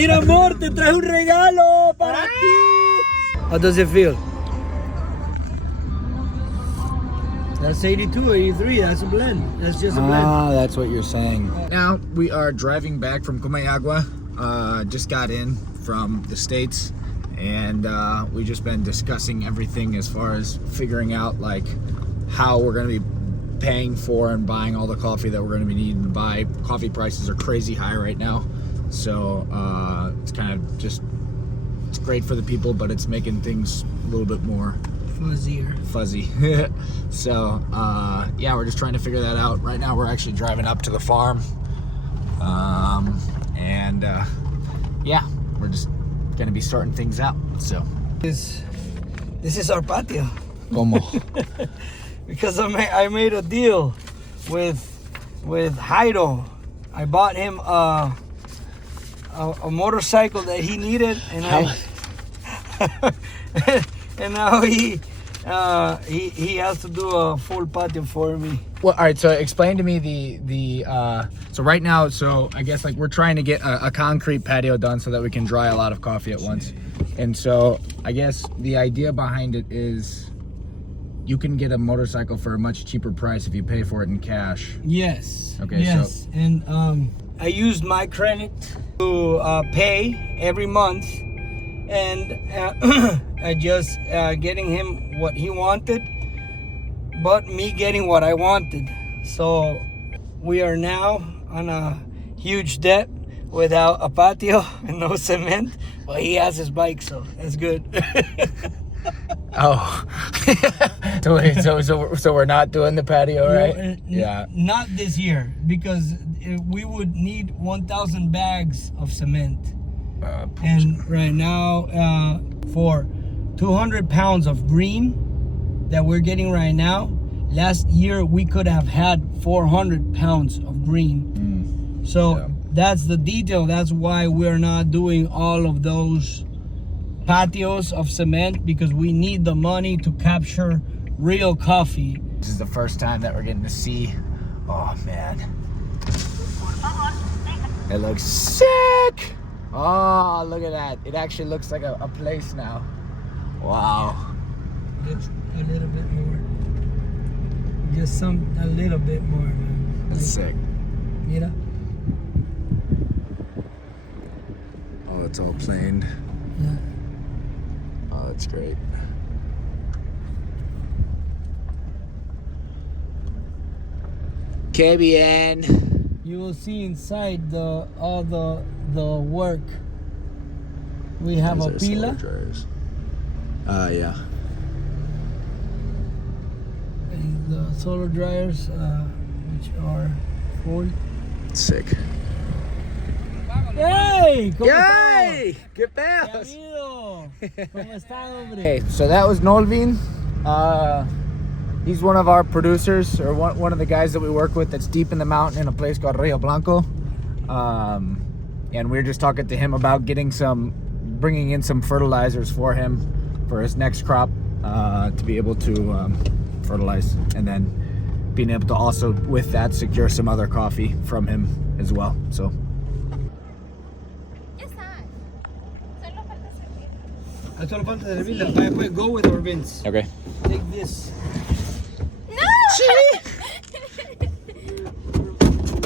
Mira, amor, te traje un regalo para ti. How does it feel? That's 82, 83. That's a blend. That's just a blend. Ah, that's what you're saying. Now we are driving back from Comayagua. Just got in from the States, and we've just been discussing everything as far as figuring out like how we're gonna be paying for and buying all the coffee that we're gonna be needing to buy. Coffee prices are crazy high right now, so it's kind of just, it's great for the people, but it's making things a little bit more fuzzy. So yeah, we're just trying to figure that out. Right now we're actually driving up to the farm, and yeah, we're just gonna be sorting things out. So This is our patio. como Because I made a deal with Jairo. I bought him a motorcycle that he needed, and and now he has to do a full patio for me. Well, all right, so explain to me the so right now, so I guess like we're trying to get a concrete patio done so that we can dry a lot of coffee at once. And so I guess the idea behind it is you can get a motorcycle for a much cheaper price if you pay for it in cash. Yes. Okay, yes. So and I used my credit to pay every month, and I just getting him what he wanted, but me getting what I wanted. So we are now on a huge debt without a patio and no cement. But he has his bike, so that's good. Oh, so we're not doing the patio, right? Yeah. Not this year, because we would need 1,000 bags of cement. And right now, for 200 pounds of green that we're getting right now, last year we could have had 400 pounds of green. So yeah, that's the detail. That's why we're not doing all of those patios of cement, because we need the money to capture real coffee. This is the first time that we're getting to see. Oh man, it looks sick. Oh, look at that. It actually looks like a place now. Wow. Just a little bit more. Just a little bit more, man. That's sick. Mira. Oh, it's all planed. Yeah. Oh, that's great. Que bien. You will see inside all the work. We have a pila. Yeah. And the solar dryers, which are full. Sick. Hey! ¿Cómo Yay! ¿Qué ¿Qué pedos? habido? ¿Cómo está, hombre? Okay, so that was Nolvin. He's one of our producers, or one of the guys that we work with that's deep in the mountain in a place called Rio Blanco. And we were just talking to him about bringing in some fertilizers for him for his next crop, to be able to fertilize, and then being able to also with that secure some other coffee from him as well. So Solo falta servirla. Después go with our bins. okay. Take this. No!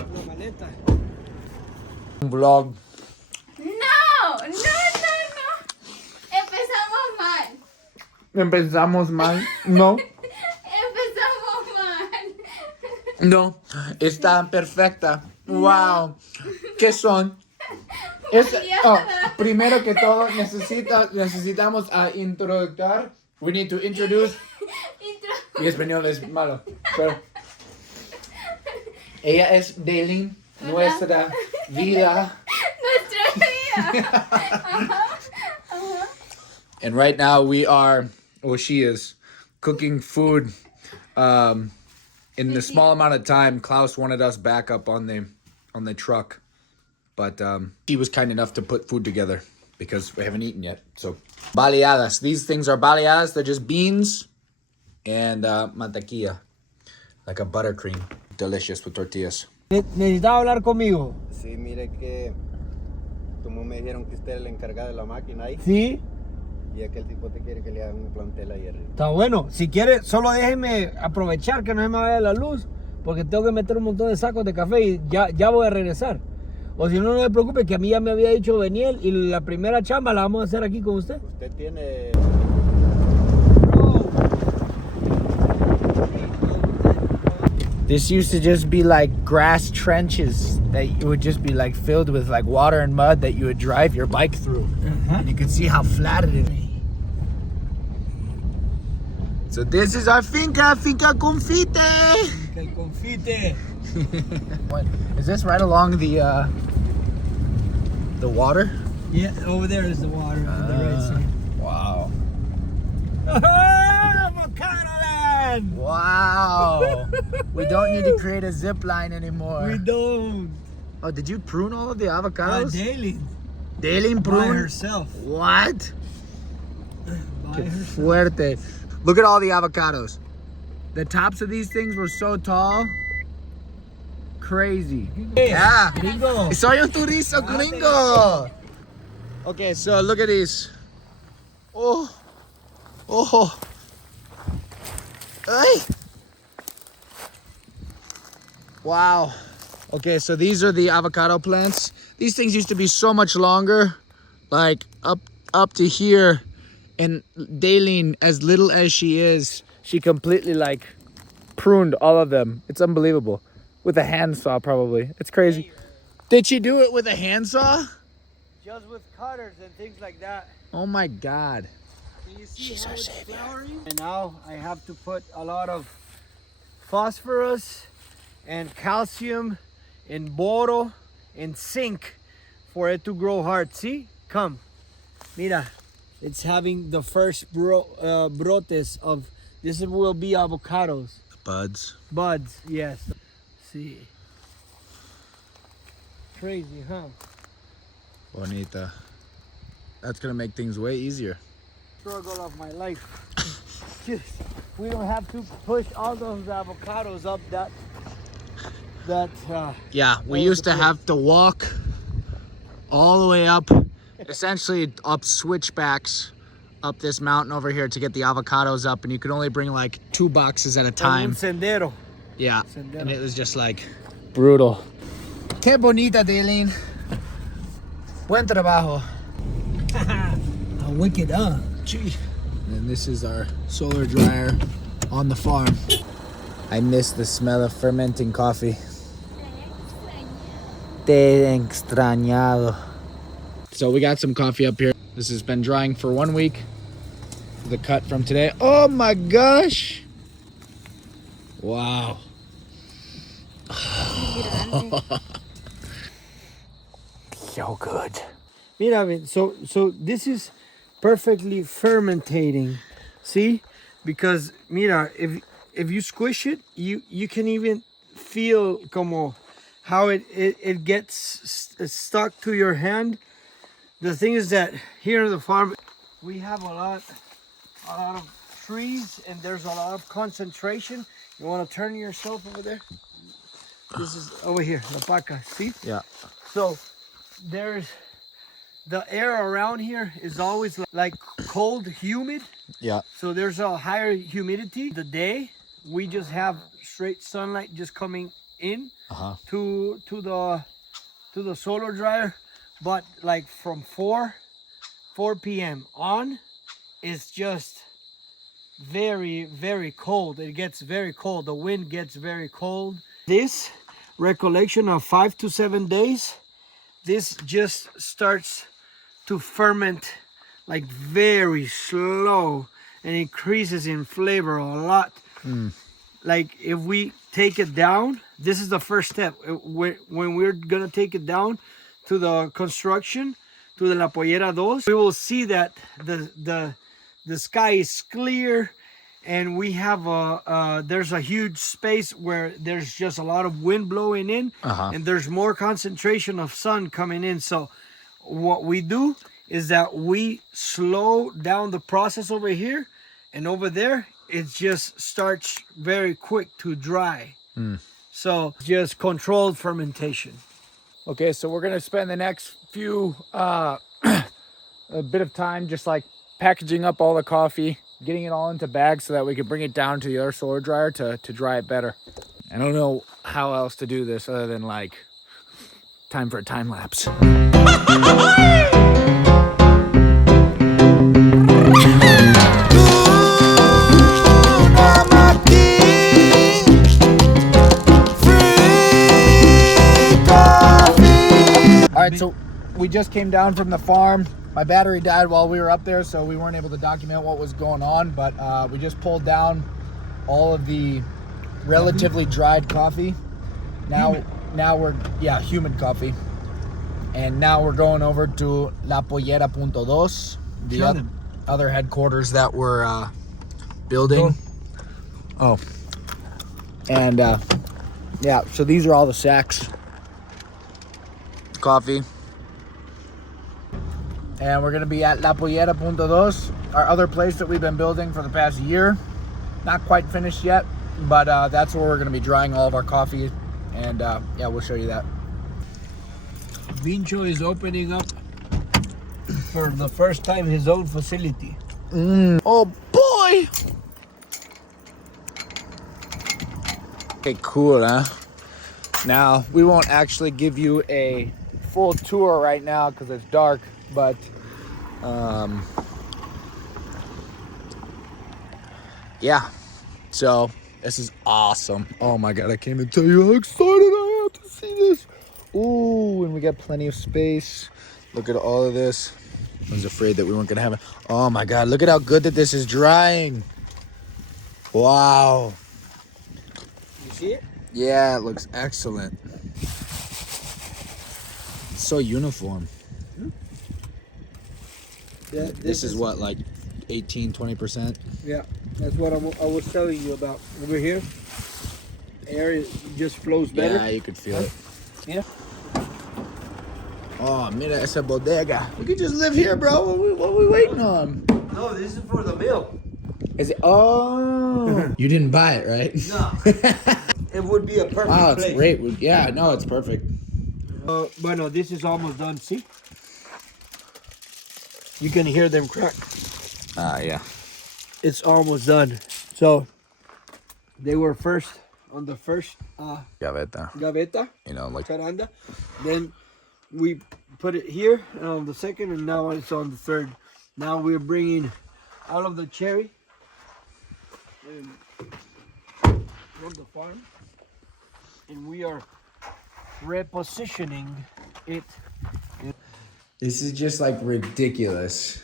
La maleta. Vlog. No. Empezamos mal. Empezamos mal. No. Empezamos mal. No. Está perfecta. Wow. ¿Qué son? Primero que todo necesitamos introducir. We need to introduce. Mi español es malo, pero ella es Daylin, nuestra vida. And right now we are, she is cooking food. In the small amount of time, Klaus wanted us back up on the truck. But he was kind enough to put food together because we haven't eaten yet. So, baleadas. These things are baleadas. They're just beans and mantequilla, like a buttercream. Delicious with tortillas. Necesitaba hablar conmigo. Sí, mire que tu como me dijeron que usted es el encargado de la máquina ahí, Sí, y aquel tipo te quiere que le haga un plantel ahí arriba. está bueno. Si quiere, solo déjeme aprovechar que no se me vaya la luz, porque tengo que meter un montón de sacos de café y ya voy a regresar. O si no, no se preocupe, que a mí ya me había dicho Beniel y la primera chamba la vamos a hacer aquí con usted. Usted tiene... This used to just be like grass trenches that it would just be like filled with like water and mud that you would drive your bike through. And you could see how flat it is. So this is our finca confite. El confite. What is this right along the water? Yeah, over there is the water on the right side. Wow. Avocado land! Wow. We don't need to create a zip line anymore. We don't. Oh, did you prune all of the avocados? Daily. Daily By prune? herself. What? By herself. Fuerte. Look at all the avocados. The tops of these things were so tall. Crazy. Yeah. Gringo. Soy un turista gringo. Okay, so look at these. Oh. Oh. Ay. Wow. Okay, so these are the avocado plants. These things used to be so much longer, like up to here. And Daleen, as little as she is, she completely like pruned all of them. It's unbelievable. With a handsaw, probably. It's crazy. Did she do it with a handsaw? Just with cutters and things like that. Oh my God. Can you see She's how our it's savior. flowering? And now I have to put a lot of phosphorus and calcium and boro and zinc for it to grow hard. See? Come. Mira. It's having the first brotes of, this will be avocados. Buds. Buds, yes. See. Crazy, huh? Bonita. That's gonna make things way easier. Struggle of my life. Just, we don't have to push all those avocados up Yeah, we All used the to place. have to walk all the way up, essentially up switchbacks up this mountain over here to get the avocados up, and you could only bring like 2 boxes at a Un time. sendero. Yeah, Sendero. and it was just like brutal. Qué bonita, Daleen. Buen trabajo. How wicked, huh? Gee. And this is our solar dryer on the farm. I miss the smell of fermenting coffee. Te he extrañado. So we got some coffee up here. This has been drying for 1 week. The cut from today. Oh my gosh. Wow. So good. Mira, so this is perfectly fermentating. See? Because mira, if you squish it, you can even feel como how it gets stuck to your hand. The thing is that here on the farm we have a lot of trees and there's a lot of concentration. You want to turn yourself over there? This is over here, la paca, see? Yeah. So there's the air around here is always like cold, humid. Yeah. So there's a higher humidity. The day we just have straight sunlight just coming in to the solar dryer, but like from 4 p.m. on, it's just very, very cold. It gets very cold. The wind gets very cold. This recollection of 5 to 7 days, this just starts to ferment like very slow and increases in flavor a lot. Like if we take it down, this is the first step. When we're gonna take it down to the construction, to the La Pollera 2, we will see that the sky is clear and we have there's a huge space where there's just a lot of wind blowing in and there's more concentration of sun coming in. So what we do is that we slow down the process over here, and over there it just starts very quick to dry. So just controlled fermentation. Okay, so we're gonna spend the next few a bit of time just like packaging up all the coffee, getting it all into bags so that we can bring it down to the other solar dryer to dry it better. I don't know how else to do this other than like time for a time lapse. All right, so we just came down from the farm. My battery died while we were up there, so we weren't able to document what was going on, but we just pulled down all of the relatively dried coffee. Now we're, yeah, humid coffee. And now we're going over to La Pollera Punto Dos, the other headquarters that we're building. Oh. And yeah, so these are all the sacks. Coffee. And we're gonna be at La Pollera Punto Dos, our other place that we've been building for the past year. Not quite finished yet, but that's where we're gonna be drying all of our coffee. And yeah, we'll show you that. Vincho is opening up for the first time his own facility. Oh boy! Okay, cool, huh? Now, we won't actually give you a full tour right now because it's dark, but yeah, so this is awesome. Oh my God, I can't even tell you how excited I am to see this. Ooh, and we got plenty of space. Look at all of this. I was afraid that we weren't gonna have it. Oh my God, look at how good that this is drying. Wow. You see it? Yeah, it looks excellent. It's so uniform. Yeah, This is what, like 18-20%? Yeah, that's what I was telling you about. Over here, air just flows better. Yeah, you could feel it. Yeah. Oh, mira esa bodega. We could just live here, bro. What are we waiting on? No, this is for the mill. Is it? Oh. You didn't buy it, right? No. It would be a perfect Oh, it's place. great. Yeah, no, it's perfect. Bueno, this is almost done. See? You can hear them crack. Yeah. It's almost done. So, they were first on the first Gaveta. gaveta, You know, like. charanda. Then we put it here on the second, and now it's on the third. Now we're bringing all of the cherry from the farm, and we are repositioning it. This is just like ridiculous.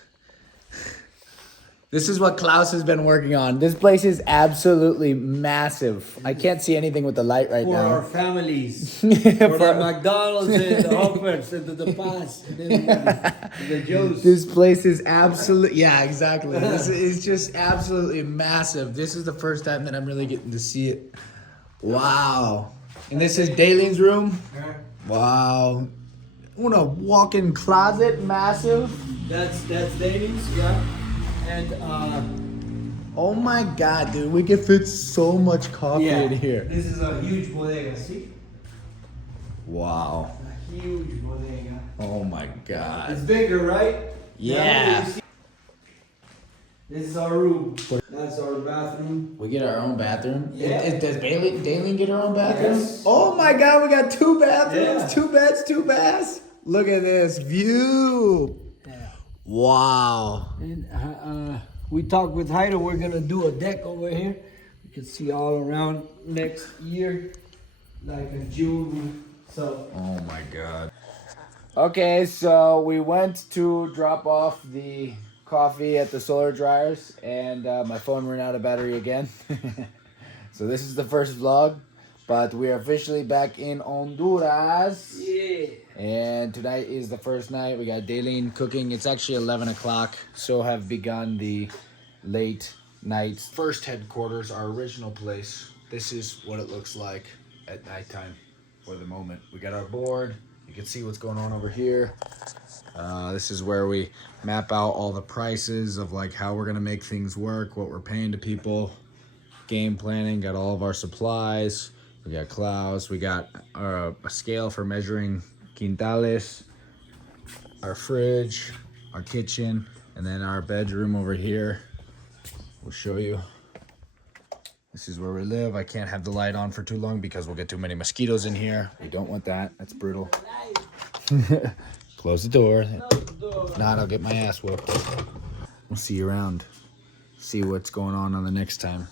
This is what Klaus has been working on. This place is absolutely massive. I can't see anything with the light right For now. our families, for the McDonald's and the Hoppers and the Paz and everybody, the Joes. This place is absolutely, yeah, exactly. This is just absolutely massive. This is the first time that I'm really getting to see it. Wow. And this is Dalen's room. Wow. Una walk-in closet, massive. That's David's, yeah. And Oh my God, dude, we can fit so much coffee in here. This is a huge bodega, see? Wow. A huge bodega. Oh my God. It's bigger, right? Yeah. This is our room. That's our bathroom. We get our own bathroom. Yeah. Does Dalen get her own bathroom? Yes. Oh my God, we got 2 bathrooms, Yeah. 2 beds, 2 baths. Look at this view. Yeah. Wow. And we talked with Heido, we're gonna do a deck over here. You can see all around next year, like in June. So. Oh my God. Okay, so we went to drop off the coffee at the solar dryers, and my phone ran out of battery again. So this is the first vlog, but we are officially back in Honduras. Yeah. And tonight is the first night. We got Daleen cooking. It's actually 11 o'clock, so have begun the late nights. First headquarters, our original place. This is what it looks like at nighttime for the moment. We got our board. You can see what's going on over here. This is where we map out all the prices of like how we're gonna make things work, what we're paying to people, game planning, got all of our supplies. We got Klaus, we got a scale for measuring quintales, our fridge, our kitchen, and then our bedroom over here. We'll show you. This is where we live. I can't have the light on for too long because we'll get too many mosquitoes in here. We don't want that. That's brutal. Close the door. If not, I'll get my ass whooped. We'll see you around. See what's going on the next time.